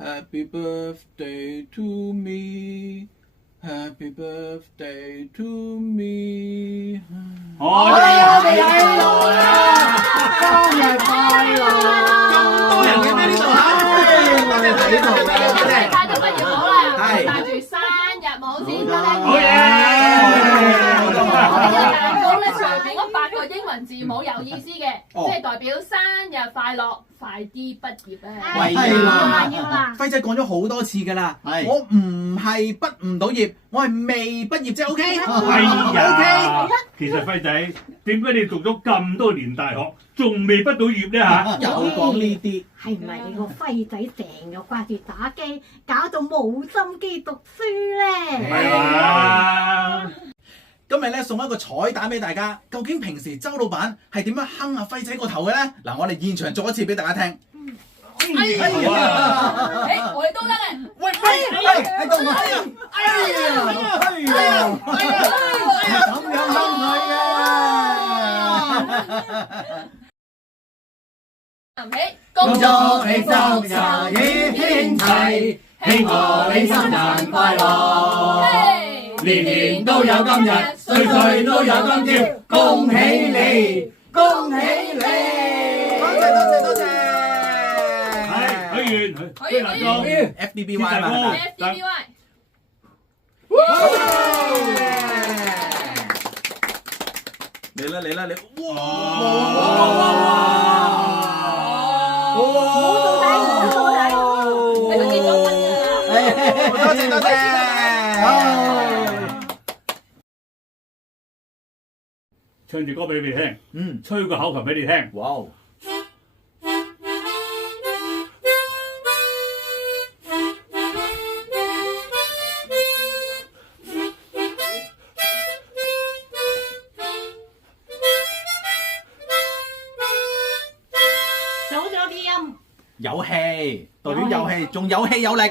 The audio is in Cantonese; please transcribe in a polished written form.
Happy birthday to me, Happy birthday to me。我哋有啦，生日快樂！咁多人嘅咩呢度嚇？我哋喺度嘅，大家都不如好啦，帶住生日帽先得咧。好嘢！我哋嘅蛋糕咧上邊嗰8個英文字母有意思嘅，即係代表生日快樂，快啲畢業咧。係啦，輝仔講咗好多次㗎啦，我唔係畢唔到業，我係未畢業啫 ，OK？ 係呀，其實輝仔，點解你讀咗咁多年大學，仲未畢到業呢嚇？又講呢啲，係唔係你個輝仔成日掛住打機，搞到冇心機讀書咧？係啊！今日咧送一個彩蛋俾大家，究竟平時周老闆係點樣坑阿輝仔個頭嘅咧？嗱，我哋現場做一次俾大家聽。我哋都得嘅。喂，喺度啊！咁樣坑佢嘅。恭祝你生日與天齊，希望你生日快樂，年年都有今日，歲歲都有今朝，恭喜你，恭喜你！多謝。許願，許立忠 FDBY 嘛 FDBY。嚟啦！哇！你都結咗婚㗎啦！多謝。唱住歌俾你聽，吹個口琴俾你聽。哇！走咗啲音。有氣，代表有氣，仲有氣有力。